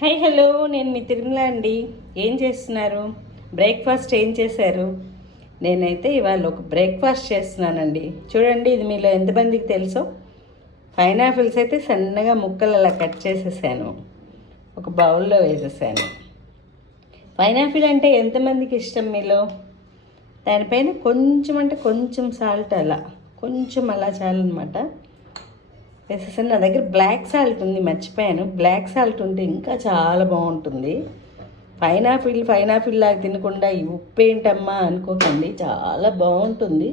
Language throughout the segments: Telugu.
హాయ్ హలో, నేను మీ తిరుమల అండి. ఏం చేస్తున్నారు? బ్రేక్ఫాస్ట్ ఏం చేశారు? నేనైతే ఇవాళ ఒక బ్రేక్ఫాస్ట్ చేస్తున్నానండి. చూడండి, ఇది మీలో ఎంతమందికి తెలుసో. పైనాపిల్స్ అయితే సన్నగా ముక్కలు అలా కట్ చేసేసాను, ఒక బౌల్లో వేసేసాను. పైనాపిల్ అంటే ఎంతమందికి ఇష్టం మీలో? దానిపైన కొంచెం అంటే కొంచెం సాల్ట్, అలా కొంచెం అలా చాలన్నమాట వేసేసాను. నా దగ్గర బ్లాక్ సాల్ట్ ఉంది, మర్చిపోయాను. బ్లాక్ సాల్ట్ ఉంటే ఇంకా చాలా బాగుంటుంది. పైనాపిల్ లాగా తినకుండా ఈ ఉప్పు ఏంటమ్మా అనుకోకండి, చాలా బాగుంటుంది.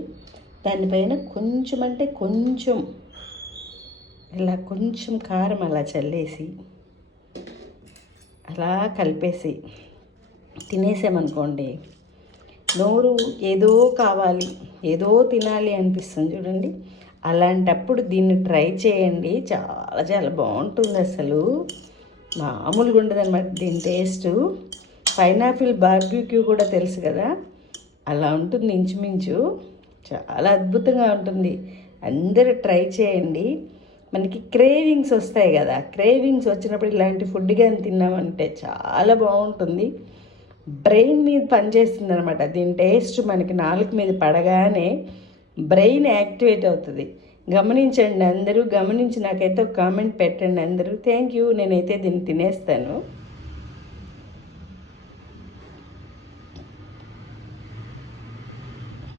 దానిపైన కొంచెం అంటే కొంచెం ఇలా కొంచెం కారం అలా చల్లేసి అలా కలిపేసి తినేసామనుకోండి, నోరు ఏదో కావాలి, ఏదో తినాలి అనిపిస్తుంది చూడండి. అలాంటప్పుడు దీన్ని ట్రై చేయండి, చాలా చాలా బాగుంటుంది. అసలు మామూలుగా ఉండదు అనమాట దీని టేస్టు. పైనాపిల్ బార్బిక్యూ కూడా తెలుసు కదా, అలా ఉంటుంది ఇంచుమించు. చాలా అద్భుతంగా ఉంటుంది. అందరూ ట్రై చేయండి. మనకి క్రేవింగ్స్ వస్తాయి కదా, క్రేవింగ్స్ వచ్చినప్పుడు ఇలాంటి ఫుడ్ కానీ తిన్నామంటే చాలా బాగుంటుంది. బ్రెయిన్ మీద పనిచేస్తుంది అనమాట. దీని టేస్ట్ మనకి నాలుక మీద పడగానే బ్రెయిన్ యాక్టివేట్ అవుతుంది. గమనించండి అందరూ, గమనించి నాకైతే ఒక కామెంట్ పెట్టండి అందరూ. Thank you. నేనైతే దీన్ని తినేస్తాను.